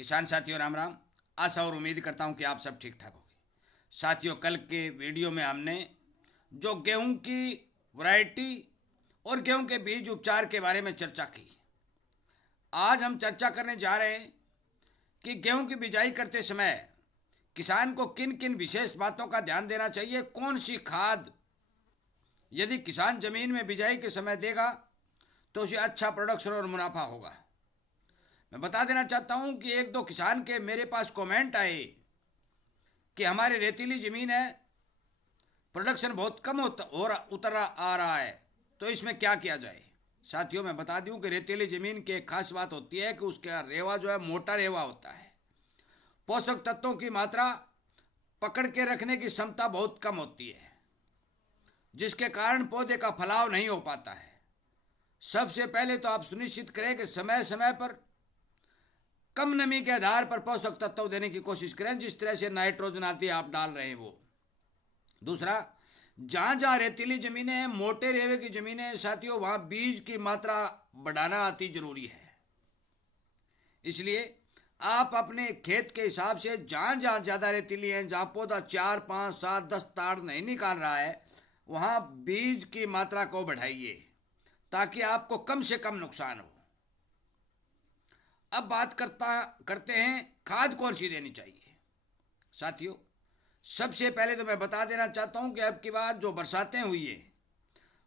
किसान साथियों राम राम। आशा और उम्मीद करता हूं कि आप सब ठीक ठाक होंगे। साथियों, कल के वीडियो में हमने जो गेहूं की वैरायटी और गेहूं के बीज उपचार के बारे में चर्चा की। आज हम चर्चा करने जा रहे हैं कि गेहूं की बिजाई करते समय किसान को किन किन विशेष बातों का ध्यान देना चाहिए, कौन सी खाद यदि किसान जमीन में बिजाई के समय देगा तो उसे अच्छा प्रोडक्शन और मुनाफा होगा। मैं बता देना चाहता हूं कि एक दो किसान के मेरे पास कमेंट आए कि हमारी रेतीली ज़मीन है, प्रोडक्शन बहुत कम उतर आ रहा है, तो इसमें क्या किया जाए। साथियों, मैं बता दूं कि रेतीली ज़मीन की एक खास बात होती है कि उसका रेवा जो है मोटा रेवा होता है। पोषक तत्वों की मात्रा पकड़ के रखने की क्षमता बहुत कम होती है, जिसके कारण पौधे का फलाव नहीं हो पाता है। सबसे पहले तो आप सुनिश्चित करें कि समय समय पर कम नमी के आधार पर पोषक तत्व देने की कोशिश करें, जिस तरह से नाइट्रोजन आदि आप डाल रहे हैं वो। दूसरा, जहां जहां रेतीली जमीनें हैं, मोटे रेवे की जमीनें हैं साथियों, वहां बीज की मात्रा बढ़ाना अति जरूरी है। इसलिए आप अपने खेत के हिसाब से जहां जहां ज्यादा रेतीली है, जहां पौधा 4 5 7 10 ताड़ नहीं निकाल रहा है, वहां बीज की मात्रा को बढ़ाइए ताकि आपको कम से कम नुकसान हो। अब बात करते हैं खाद कौन सी देनी चाहिए। साथियों, सबसे पहले तो मैं बता देना चाहता हूं कि अब की बार जो बरसातें हुई है,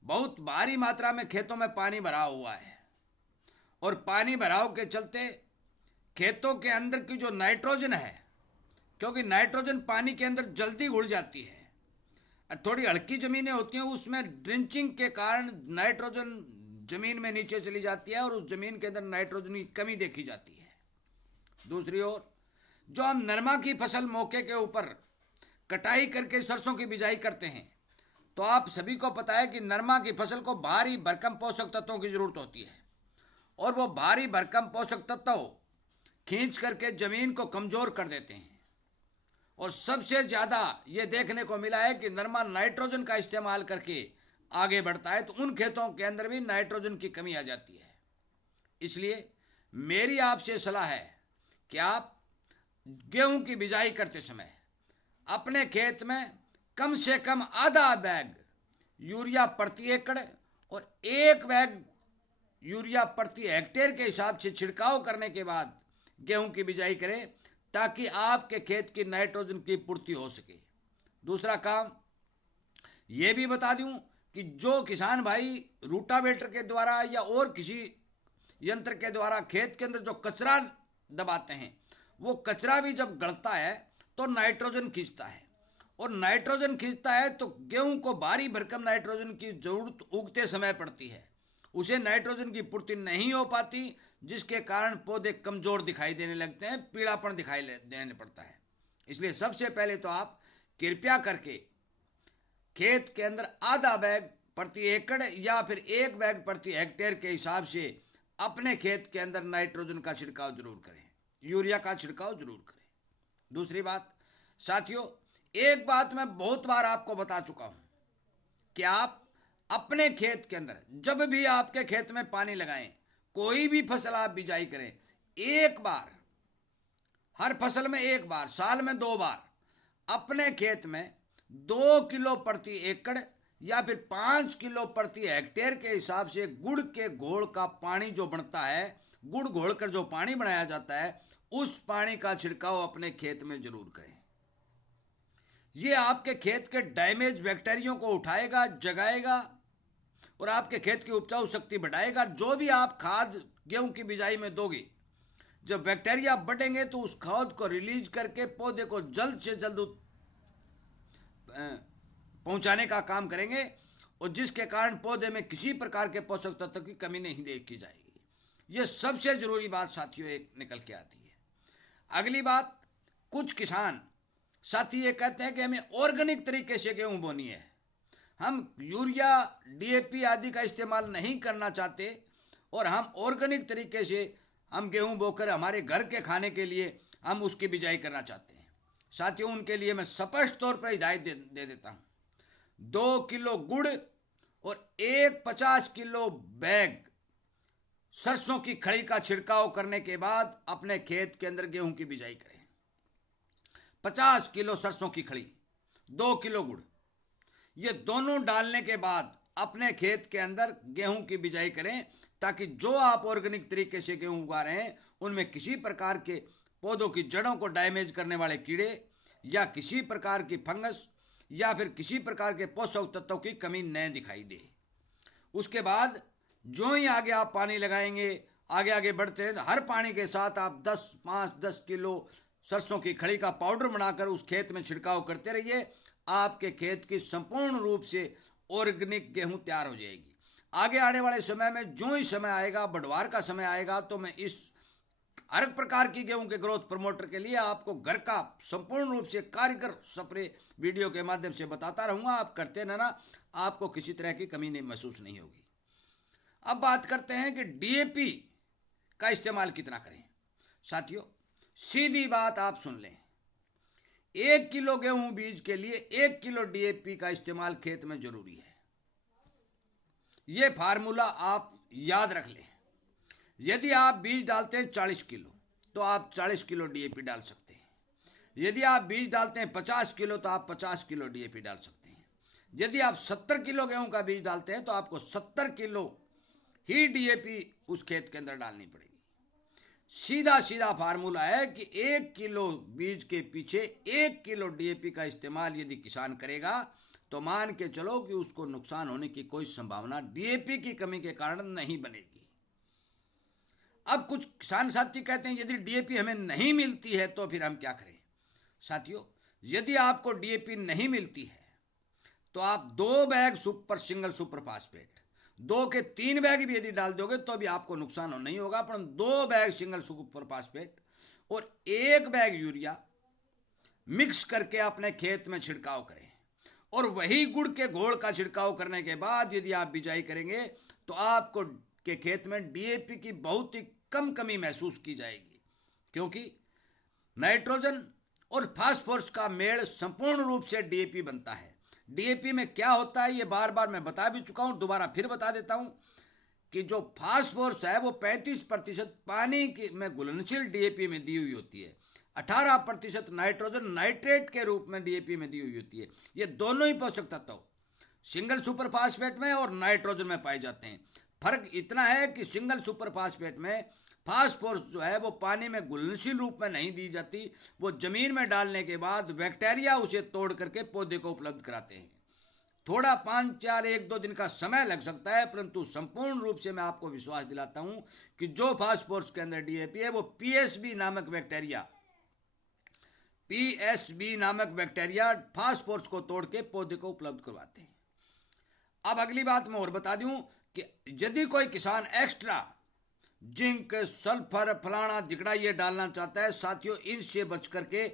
बहुत भारी मात्रा में खेतों में पानी भरा हुआ है, और पानी भराव के चलते खेतों के अंदर की जो नाइट्रोजन है, क्योंकि नाइट्रोजन पानी के अंदर जल्दी घुल जाती है, थोड़ी हल्की जमीनें होती हैं उसमें ड्रिंचिंग के कारण नाइट्रोजन जमीन में नीचे चली जाती है और उस जमीन के अंदर नाइट्रोजन की कमी देखी जाती है। दूसरी ओर, जो हम नरमा की फसल मौके के ऊपर कटाई करके सरसों की बिजाई करते हैं, तो आप सभी को पता है कि नरमा की फसल को भारी भरकम पोषक तत्वों की जरूरत होती है, और वो भारी भरकम पोषक तत्व खींच करके जमीन को कमजोर कर देते हैं। और सबसे ज्यादा ये देखने को मिला है कि नरमा नाइट्रोजन का इस्तेमाल करके आगे बढ़ता है, तो उन खेतों के अंदर भी नाइट्रोजन की कमी आ जाती है। इसलिए मेरी आपसे सलाह है कि आप गेहूं की बिजाई करते समय अपने खेत में कम से कम आधा बैग यूरिया प्रति एकड़ और एक बैग यूरिया प्रति हेक्टेयर के हिसाब से छिड़काव करने के बाद गेहूं की बिजाई करें, ताकि आपके खेत की नाइट्रोजन की पूर्ति हो सके। दूसरा काम यह भी बता दूं कि जो किसान भाई रूटावेटर के द्वारा या और किसी यंत्र के द्वारा खेत के अंदर जो कचरा दबाते हैं, वो कचरा भी जब गलता है तो नाइट्रोजन खींचता है, और नाइट्रोजन खींचता है तो गेहूं को भारी भरकम नाइट्रोजन की जरूरत उगते समय पड़ती है, उसे नाइट्रोजन की पूर्ति नहीं हो पाती, जिसके कारण पौधे कमजोर दिखाई देने लगते हैं, पीलापन दिखाई देने पड़ता है। इसलिए सबसे पहले तो आप कृपया करके खेत के अंदर आधा बैग प्रति एकड़ या फिर एक बैग प्रति हेक्टेयर के हिसाब से अपने खेत के अंदर नाइट्रोजन का छिड़काव जरूर करें, यूरिया का छिड़काव जरूर करें। दूसरी बात साथियों, एक बात मैं बहुत बार आपको बता चुका हूं कि आप अपने खेत के अंदर जब भी आपके खेत में पानी लगाएं, कोई भी फसल आप बिजाई करें, एक बार, हर फसल में एक बार, साल में 2 बार अपने खेत में 2 किलो प्रति एकड़ या फिर 5 किलो प्रति हेक्टेयर के हिसाब से गुड़ के घोल का पानी जो बनता है, गुड़ घोल कर जो पानी बनाया जाता है, उस पानी का छिड़काव अपने खेत में जरूर करें। ये आपके खेत के डैमेज बैक्टीरिया को उठाएगा, जगाएगा और आपके खेत की उपजाऊ शक्ति बढ़ाएगा। जो भी आप खाद गेहूं की बिजाई में दोगे, जब बैक्टीरिया बढ़ेंगे तो उस खाद को रिलीज करके पौधे को जल्द से जल्द पहुंचाने का काम करेंगे, और जिसके कारण पौधे में किसी प्रकार के पोषक तत्व की कमी नहीं देखी जाएगी। यह सबसे जरूरी बात साथियों एक निकल के आती है। अगली बात, कुछ किसान साथी ये कहते हैं कि हमें ऑर्गेनिक तरीके से गेहूं बोनी है, हम यूरिया डीएपी आदि का इस्तेमाल नहीं करना चाहते, और हम ऑर्गेनिक तरीके से हम गेहूं बोकर हमारे घर के खाने के लिए हम उसकी बिजाई करना चाहते हैं। साथियों, उनके लिए मैं स्पष्ट तौर पर हिदायत दे देता हूं। 2 किलो गुड़ और एक 50 किलो बैग सरसों की खड़ी का छिड़काव करने के बाद अपने खेत के अंदर गेहूं की बिजाई करें। 50 किलो सरसों की खड़ी, 2 किलो गुड़, ये दोनों डालने के बाद अपने खेत के अंदर गेहूं की बिजाई करें, ताकि जो आप ऑर्गेनिक तरीके से गेहूं उगा रहे हैं उनमें किसी प्रकार के पौधों की जड़ों को डैमेज करने वाले कीड़े या किसी प्रकार की फंगस या फिर किसी प्रकार के पोषक तत्वों की कमी न दिखाई दे। उसके बाद जो ही आगे आप पानी लगाएंगे, आगे आगे बढ़ते हैं, तो हर पानी के साथ आप 10 किलो सरसों की खड़ी का पाउडर बनाकर उस खेत में छिड़काव करते रहिए। आपके खेत की संपूर्ण रूप से ऑर्गेनिक गेहूं तैयार हो जाएगी। आगे आने वाले समय में जो ही समय आएगा, बढ़वार का समय आएगा, तो मैं इस हर प्रकार की गेहूं के ग्रोथ प्रमोटर के लिए आपको घर का संपूर्ण रूप से कारीगर स्प्रे वीडियो के माध्यम से बताता रहूंगा। आप करते रहना, आपको किसी तरह की कमी नहीं महसूस नहीं होगी। अब बात करते हैं कि डीएपी का इस्तेमाल कितना करें। साथियों, सीधी बात आप सुन लें, 1 किलो गेहूं बीज के लिए 1 किलो डीएपी का इस्तेमाल खेत में जरूरी है। यह फार्मूला आप याद रख लें। यदि आप बीज डालते हैं 40 किलो तो आप 40 किलो डीएपी डाल सकते हैं। यदि आप बीज डालते हैं 50 किलो तो आप 50 किलो डीएपी डाल सकते हैं। यदि आप 70 किलो गेहूं का बीज डालते हैं तो आपको 70 किलो ही डीएपी उस खेत के अंदर डालनी पड़ेगी। सीधा सीधा फार्मूला है कि 1 किलो बीज के पीछे 1 किलो डीएपी का इस्तेमाल यदि किसान करेगा तो मान के चलो कि उसको नुकसान होने की कोई संभावना डीएपी की कमी के कारण नहीं बनेगी। अब कुछ किसान साथी कहते हैं यदि डीएपी हमें नहीं मिलती है तो फिर हम क्या करें। साथियों, यदि आपको डीएपी नहीं मिलती है तो आप 2 bag super single super phosphate, 2 के 3 बैग भी यदि डाल दोगे तो भी आपको नुकसान नहीं होगा, पर 2 बैग सिंगल सुपर फास्फेट और 1 बैग यूरिया मिक्स करके अपने खेत में छिड़काव करें। और वही गुड़ के घोल का छिड़काव करने के बाद यदि आप बिजाई करेंगे तो आपको के खेत में डीएपी की बहुत ही कम कमी महसूस की जाएगी, क्योंकि नाइट्रोजन और फास्फोरस का मेल संपूर्ण रूप से डीएपी बनता है। डीएपी में क्या होता है ये बार बार मैं बता भी चुका हूं, दोबारा फिर बता देता हूं कि जो फास्फोरस है वो 35% पानी में घुलनशील डीएपी में दी हुई होती है, 18% नाइट्रोजन नाइट्रेट के रूप में डीएपी में दी हुई होती है। ये दोनों ही पोषक तत्व सिंगल सुपर फास्फेट में और नाइट्रोजन में पाए जाते हैं। फर्क इतना है कि सिंगल सुपर फास्फेट में फास्फोरस जो है वो पानी में घुलनशील रूप में नहीं दी जाती, वो जमीन में डालने के बाद बैक्टीरिया उसे तोड़ करके पौधे को उपलब्ध कराते हैं। थोड़ा 5-4-1-2 दिन का समय लग सकता है, परंतु संपूर्ण रूप से मैं आपको विश्वास दिलाता हूं कि जो फास्फोरस के अंदर डीएपी है वो पीएसबी नामक बैक्टीरिया फास्फोरस को तोड़ के पौधे को उपलब्ध करवाते हैं। अब अगली बात मैं और बता दूं कि यदि कोई किसान एक्स्ट्रा जिंक, सल्फर, फलाना दिगड़ा ये डालना चाहता है, साथियों इनसे बच करके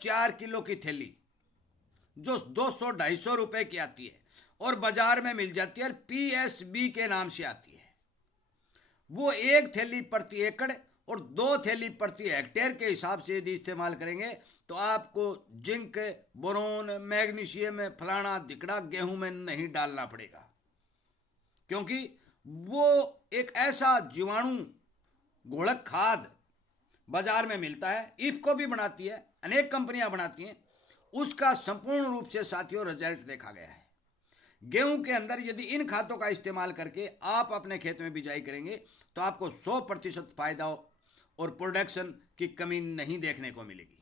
4 किलो की थैली जो 200-250 रुपए की आती है और बाजार में मिल जाती है, पीएसबी के नाम से आती है, वो 1 थैली प्रति एकड़ और 2 थैली प्रति हेक्टेयर के हिसाब से यदि इस्तेमाल करेंगे तो आपको जिंक, बोरोन, मैग्नीशियम, फलाना दिगड़ा गेहूं में नहीं डालना पड़ेगा, क्योंकि वो एक ऐसा जीवाणु घोड़क खाद बाजार में मिलता है, इफको भी बनाती है, अनेक कंपनियां बनाती हैं, उसका संपूर्ण रूप से साथियों रिजल्ट देखा गया है। गेहूं के अंदर यदि इन खादों का इस्तेमाल करके आप अपने खेत में बिजाई करेंगे तो आपको 100% फायदा और प्रोडक्शन की कमी नहीं देखने को मिलेगी।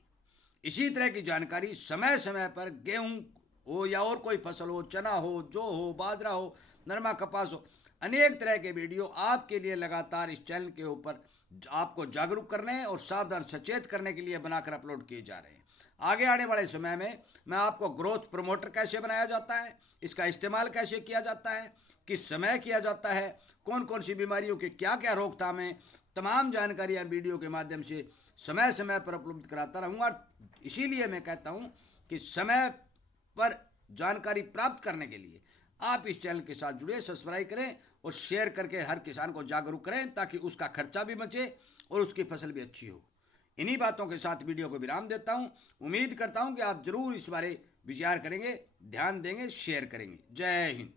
इसी तरह की जानकारी समय समय पर गेहूं हो या और कोई फसल हो, चना हो, जौ हो, बाजरा हो, नरमा, कपास हो, अनेक तरह के वीडियो आपके लिए लगातार इस चैनल के ऊपर आपको जागरूक करने और सावधान सचेत करने के लिए बनाकर अपलोड किए जा रहे हैं। आगे आने वाले समय में मैं आपको ग्रोथ प्रमोटर कैसे बनाया जाता है, इसका इस्तेमाल कैसे किया जाता है, किस समय किया जाता है, कौन कौन सी बीमारियों की क्या क्या रोकथाम है, तमाम जानकारियां वीडियो के माध्यम से समय समय पर उपलब्ध कराता रहूँगा। इसीलिए मैं कहता हूँ कि समय पर जानकारी प्राप्त करने के लिए आप इस चैनल के साथ जुड़े, सब्सक्राइब करें और शेयर करके हर किसान को जागरूक करें, ताकि उसका खर्चा भी बचे और उसकी फसल भी अच्छी हो। इन्हीं बातों के साथ वीडियो को विराम देता हूं। उम्मीद करता हूं कि आप जरूर इस बारे विचार करेंगे, ध्यान देंगे, शेयर करेंगे। जय हिंद।